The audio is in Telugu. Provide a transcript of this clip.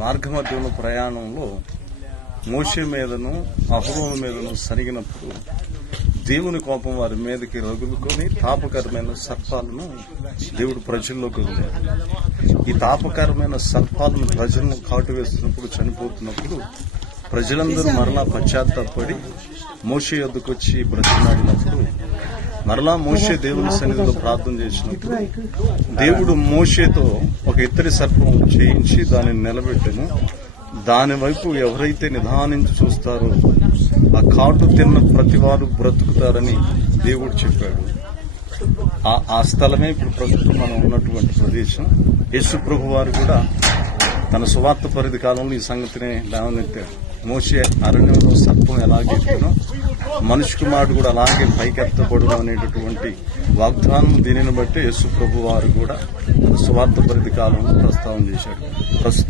మార్గమధ్యంలో ప్రయాణంలో మోషే మీదను అహరోను మీదను సరిగినప్పుడు దేవుని కోపం వారి మీదకి రగులుకొని తాపకరమైన సర్పాలను దేవుడు ప్రజల్లోకి వదిలాడు. ఈ తాపకరమైన సర్పాలను ప్రజలను కాటు వేస్తున్నప్పుడు, చనిపోతున్నప్పుడు ప్రజలందరూ మరలా పశ్చాత్తాపడి మోషే యొద్దకు వచ్చి బ్రతిమాడినప్పుడు, మరలా మోషే దేవుని సన్నిధిలో ప్రార్థన చేసినప్పుడు దేవుడు మోషేతో ఒక ఇత్తడి సర్పం చేయించి దానిని నిలబెట్టను. దాని వైపు ఎవరైతే నిదానించి చూస్తారో ఆ కాటు తిన్న ప్రతి వారు బ్రతుకుతారని దేవుడు చెప్పాడు. ఆ స్థలమే ఇప్పుడు ప్రస్తుతం మనం ఉన్నటువంటి ప్రదేశం. యేసు ప్రభు వారు కూడా తన సువార్త పరిధి కాలంలో ఈ సంగతిని లేవనెత్తాడు. మోషే అరణ్యంలో సర్పం ఎలాగెత్తునో మనిషి కుమారుడు కూడా అలాగే పైకెత్తబడును అనేటటువంటి వాగ్దానం దీనిని బట్టి యేసు ప్రభు వారు కూడా సువార్త పరిధి కాలంలో ప్రస్తావన చేశాడు. ప్రస్తుతం